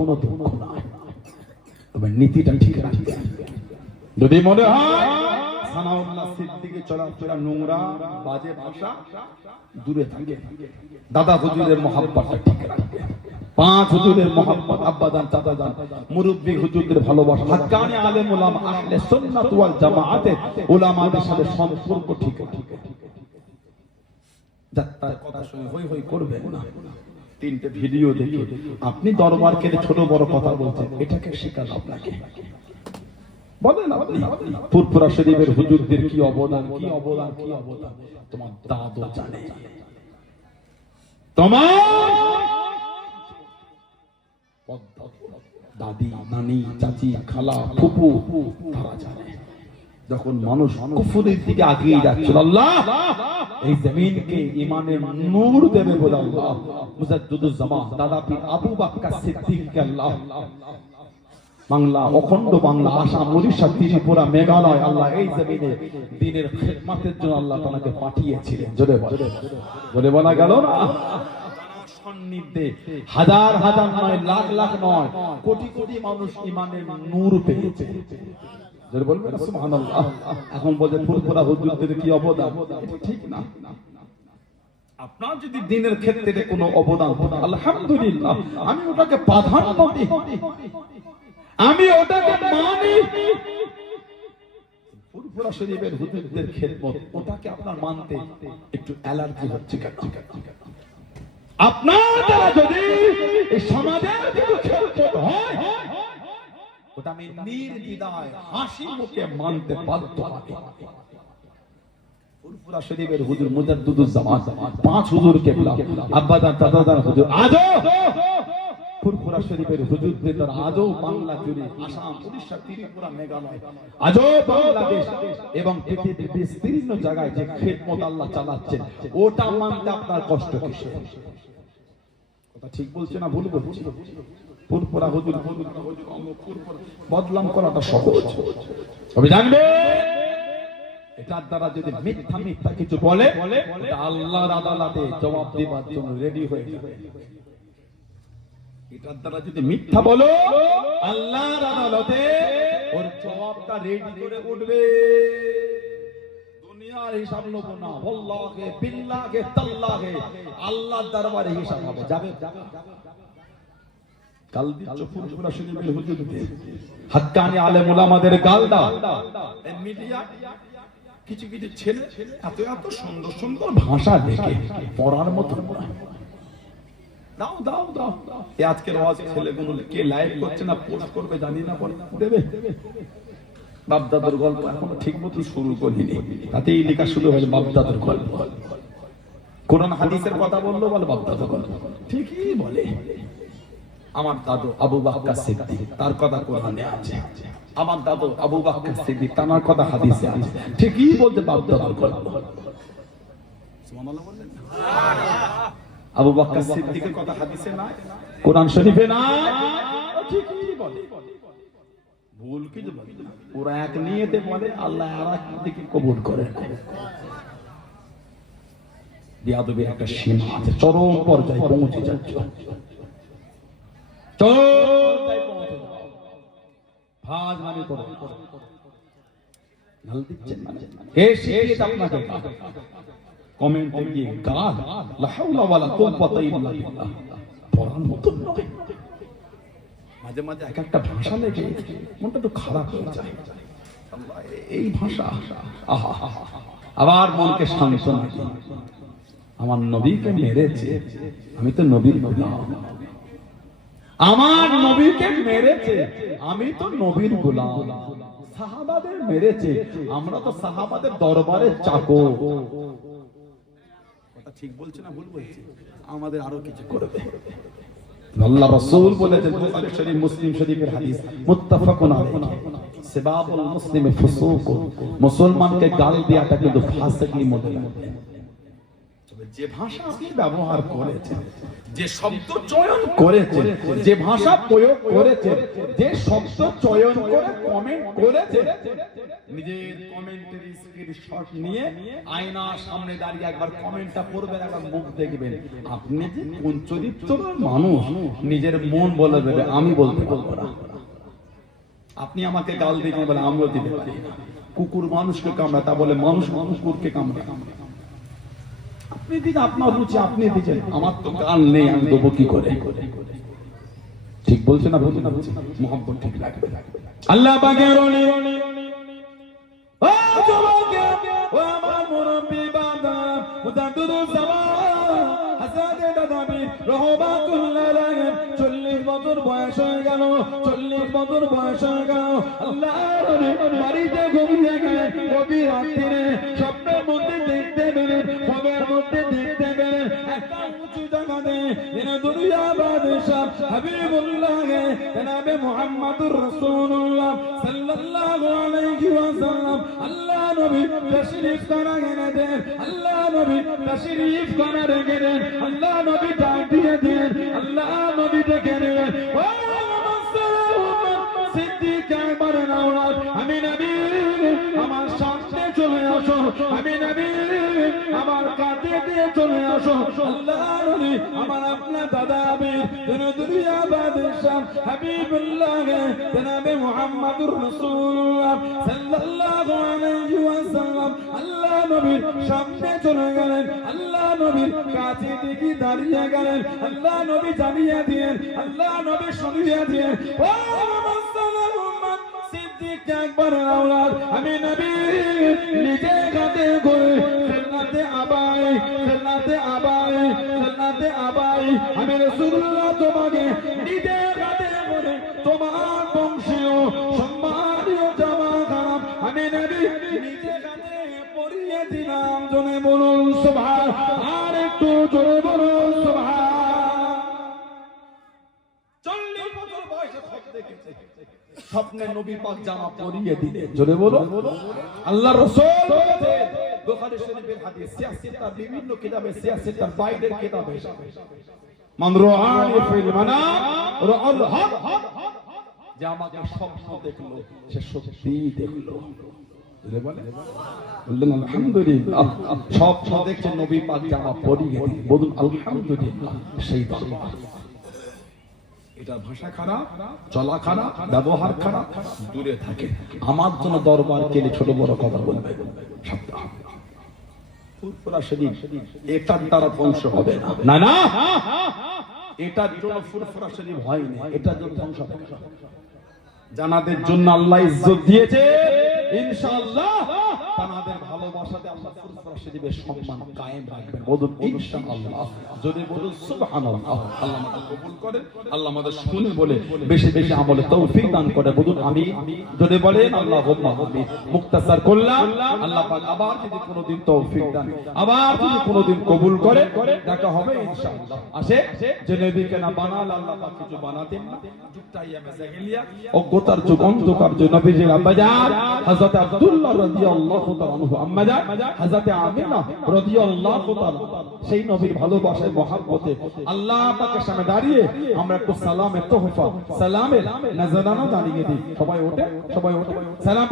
কোনো দুঃখ নাই। তবে নীতিটা ঠিক রাখতে যদি মনে হয় সিদ্দিকে চলাফেরা নোংরা, বাজে ভাষা, দূরে থাকে। দাদা হুজুরের মহাব্বাটা ঠিক রাখবে পাঁচ হুজুরের মহাব্বত আব্বাদান চাচাদান মুরব্বী হুজুরদের ভালোবাসা। হাক্কানি আলেম উলামা আহলে সুন্নাত ওয়াল জামাআতে উলামাদের সাথে সম্পর্ক ঠিক রাখবে যাত্রার কথা শুনে হই হই করবেন না। তিনটে ভিডিও দেখে আপনি দরবার কেটে ছোট বড় কথা বলছেন, এটাকে শেখান আপনাকে শরীফের হুজুরদের কি অবদান কি অবদান কি অবদান? তোমার দাদু জানে। তোমার দাদি, নানি, চাচি, খালা, ফুপু, তারা জানে। যখন মানুষ কুফুরের দিকে আগিয়ে যাচ্ছিল, আল্লাহ! এই জমিনকে ইমানের নূর দেবে বলে আল্লাহ। মুজাদ্দুদুজ জামান দাদা পীর আবু বাক্কা সিদ্দিককে আল্লাহ। বাংলা, অখণ্ড বাংলা, আসাম, উড়িষ্যা, ত্রিপুরা, মেঘালয়, আল্লাহ এই জমিনে দিনের খেদমাতের জন্য আল্লাহ তাকে পাঠিয়েছিলেন। জোরে বলে। জোরে বলা গেল না? হাজার হাজার নয়, লাখ লাখ নয়, কোটি কোটি মানুষ ইমানের নূর পেয়েছে। জোরে বলবেন সুবহানাল্লাহ। এখন বলছে ফুরফুরা হুজুরদের কি অবদান? ঠিক না। আপনার যদি দিনের ক্ষেত্রে কোনো অবদান আলহামদুলিল্লাহ, আমি ওটাকে প্রাধান্য দিই। আমি ওটাকে মানি। ফুরফুরা শরীফের হুজুরদের খেদমত, ওটাকে আপনার মানতে একটু অ্যালার্জি হচ্ছে আপনার দ্বারা যদি এই সমাজের কিছু খেদমত হয় ওটা আমি নির্দ্বিধায় হাসি মুখে মানতে বাধ্য হবে। ফুরফুরা শরীফের হুজুর মুজাদ্দুদুজ জামান পাঁচ হুজুর কেবলা আব্বাদান দাদাদান হুজুর আজও ফুরফুরা শরীফের হুজুরদের দ্বারা আজও বাংলা জুড়ে আসাম উড়িষ্যা ত্রিপুরা মেঘালয় আজও বাংলাদেশ এবং পৃথিবীর বিস্তীর্ণ জায়গায় যে খেদমত আল্লাহ চালাচ্ছেন ওটা মানতে আপনার কষ্ট কিসে কথা ঠিক বলছে না ভুল বলছে? ফুরফুরা হুজুর, বদলাম করাটা সহজ। তবে জানবে? এটার দ্বারা যদি মিথ্যা মিথ্যা কিছু বলে আল্লাহর আদালতে জবাব দেবার জন্য রেডি হয়ে যাবে। এটার দ্বারা যদি মিথ্যা বলো, আল্লাহর আদালতে ওর জবাবটা রেডি করে উঠবে। দুনিয়ার হিসাব নেব না। আল্লাহকে বিল্লাহকে তাল্লাহকে আল্লাহর দরবারে হিসাব হবে। যাবে। হুজুরদের হাক্কানি আলেম গাল দাও কিছু কিছু ছেলে এত এত সুন্দর সুন্দর ভাষা দেখে পড়ার মতো। দাও দাও দাও কে করছে না পরে দেবে। বাপদাদুর গল্প এখনও ঠিক মতো শুরু করিনি। তাতেই লেখা শুরু হয়েছে বাপদাদুর গল্প। কোরআন হাদিসের কথা বলল বলে বাপদাদুর গল্প। ঠিকই বলে। আমার দাদু আবু বাক্কা সিদ্দিক তার কথা কোরআনে আছে। আমার দাদু আবু বাক্কা সিদ্দিক তার কথা হাদিসে আছে। ঠিকই বলতে না? আবু বাক্কা সিদ্দিকের কথা হাদিসে নাই? কোরআন শরীফে নাই? ঠিকই বলে। ভুল কিছু বলে? না। ওরা এক নিয়েতে বলে আল্লাহ আর এক দিকে কবুল করে। বিয়াদবের একটা সীমা আছে চরম পর্যায়ে পৌঁছে যাচ্ছে। মানে করো। গাল দিচ্ছেন মানে। কে শিখিয়েছে আপনাকে। কমেন্টে গিয়ে গাল। লা হাওলা ওয়ালা কুওয়াতা ইল্লা বিল্লাহ। পড়ার মতো নয়। মাঝে মাঝে এক একটা ভাষা লেগে মনটা একটু খারাপ হয়ে যায়। এই ভাষা। আহা আবার মনকে দিই। আমার নবীকে মেরেছে। আমি তো নবীর গোলাম। আমার নবীকে মেরেছে। আমি তো নবীর গোলাম। সাহাবাদের মেরেছে। আমরা তো সাহাবাদের দরবারে চাকর কথা ঠিক বলছে না ভুল বলছে? আমাদের আরও কিছু করবে। আল্লাহ রাসূল বলেছেন বুখারী শরীফ মুসলিম শরীফের হাদিস মুত্তাফাকুন আলাইহি। সিবাবুল মুসলিম ফুসুক। মুসলমানকে গাল দেওয়াটা কিন্তু ফাসিকি মনে তবে যে ভাষা আপনি ব্যবহার করেছেন যে শব্দ চয়ন করেছেন যে ভাষা প্রয়োগ করেছেন যে শব্দ চয়ন করে কমেন্ট করেছেন নিজের কমেন্টের স্ক্রিনশট নিয়ে আয়নার সামনে দাঁড়িয়ে একবার কমেন্টটা পড়বেন একবার মুখ দেখবেন। আপনি যে কোন চরিত্রের মানুষ নিজের মন বলে দেবে আমি বলতে পারব না। আপনি আমাকে গাল দিতে বলে আমিও দিতে পারি কুকুর মানুষকে কামড়া তা বলে মানুষ মানুষ কুকুরকে কামড়া কামড়া আপনি দিন, আপনার রুচি, আপনি দিচ্ছেন আমার তো গাল নেই, আমি দেবো কি করে? ঠিক বলছে না বলছে না বলছে মোহাম্মদ ঠিক লাগবে। আল্লাহ পাকের ও যুবকে, ও আমার মুরব্বি বান্দা মুজাদ্দিদু জামান হাসানে দাদাবি, রহমাতুল্লাহ 40 বছর বয়স হয়ে গেল 40 বছর বয়স হয়ে গেল। আল্লাহর নবী বাড়িতে ঘুমিয়ে গেলেন গভীর রাত্রিরে মধ্যে দেখতে পেলেন একটা উঁচু জায়গাতে এনে দুনিয়া বাদশাহ হাবিবুল্লাহ জনাবে মুহাম্মদুর রাসূলুল্লাহ সাল্লাল্লাহু আলাইহি ওয়াসাল্লাম আল্লাহ নবী তশরিফ করা গেলেন আল্লাহ নবী তশরিফ করা গেলেন আল্লাহ নবী ডাক দিয়ে দিলেন আল্লাহ নবী ডেকে নিলেন ও সিদ্দিক একবার নাওলাদ আমি নবী আমার সামনে চলে আসো আমি দিয়ে চলে আসো। আল্লাহ আমার আপনার দাদা আমি দুনিয়া বাদশাহ হাবিবুল্লাহ জনাবে মুহাম্মদুর রাসূলুল্লাহ সাল্লাল্লাহু আলাইহি ওয়াসাল্লাম। আল্লাহ নবীর সামনে চলে গেলেন, আল্লাহ নবীর কাছে দেখি দাঁড়িয়ে গেলেন, আল্লাহ নবী জানিয়ে দিলেন, আল্লাহ নবী শুনিয়ে দিলেন, ও মুসলমান সিদ্দিক একবার আওলাদ, আমি নবী নিজে হাতে করে জান্নাতে আবাই জান্নাতে আবাই জান্নাতে আবাই। আমি রাসূলুল্লাহ তোমাকে নিজে হাতে করে তোমার বংশীয়, সম্মানীয় জামা খারাপ আমি নবী নিজে হাতে পরিয়ে দিলাম। জনে বলুন, সুবহান। আর একটু জোরে বলুন, সুবহান। স্বপ্নে নবী পাক জামা পরিয়ে দিলেন জোরে বলো আল্লাহ রাসূল বলেছেন বুখারী শরীফের হাদিস সিয়াসিতার বিভিন্ন কিতাবে সিয়াসিতার বাইরের কিতাবে। মান রাআনি ফিল মানাম রাআল হক। যে আমাকে স্বপ্ন দেখল সে সত্যি দেখল। বললেন আলহামদুলিল্লাহ। স্বপ্ন দেখছে নবী পাক জামা পরিয়ে বলুন আলহামদুলিল্লাহ। সেই দরবার। এটার ভাষা খারাপ, চলা খারাপ, ব্যবহার খারাপ, দূরে থাকে। আমার জন্য দরবার কেলে ছোট বড় কথা বলবে? এটার দ্বারা ধ্বংস হবে না। না এটার জন্য ফুরফুরা শরীফ হয়নি এটার জন্য ধ্বংস হবে। জানাদের জন্য আল্লাহ ইজ্জত দিয়েছে। ভালোবাসাতে আল্লাহ সম্মান কায়েম রাখবেন। বলুন ইনশাআল্লাহ। যদি বলুন সুবহানাল্লাহ। আল্লাহ আমাদের কবুল করেন আল্লাহ আমাদের শুনে বলে বেশি বেশি আমলে তৌফিক দান করে। বলুন আমি যদি বলেন আল্লাহ আমি মুক্তাসার করলাম আল্লাহ পাক আবার যদি কোনোদিন তৌফিক দান আবার যদি কোনোদিন কবুল করে দেখা হবে ইনশাআল্লাহ। আসে যে নবীকে না বানাল আল্লাহ পাক কিছু বানাতেন না। যুগটা ইয়ামে জাহেলিয়া অজ্ঞতার যুগ অন্ধকার যুগ নবীজির আব্বাজান হযরত আব্দুল্লাহ রাদিয়াল্লাহু তাআলা আনহু আম্মাজান হযরত আমিনা রাদিয়াল্লাহু সেই নবীর ভালোবাসায় আল্লাহ পাকের সামনে দাঁড়িয়ে আমরা একটু সালামের নজরানা দাঁড়িয়ে দিই। সবাই ওঠে সবাই ওঠে সালাম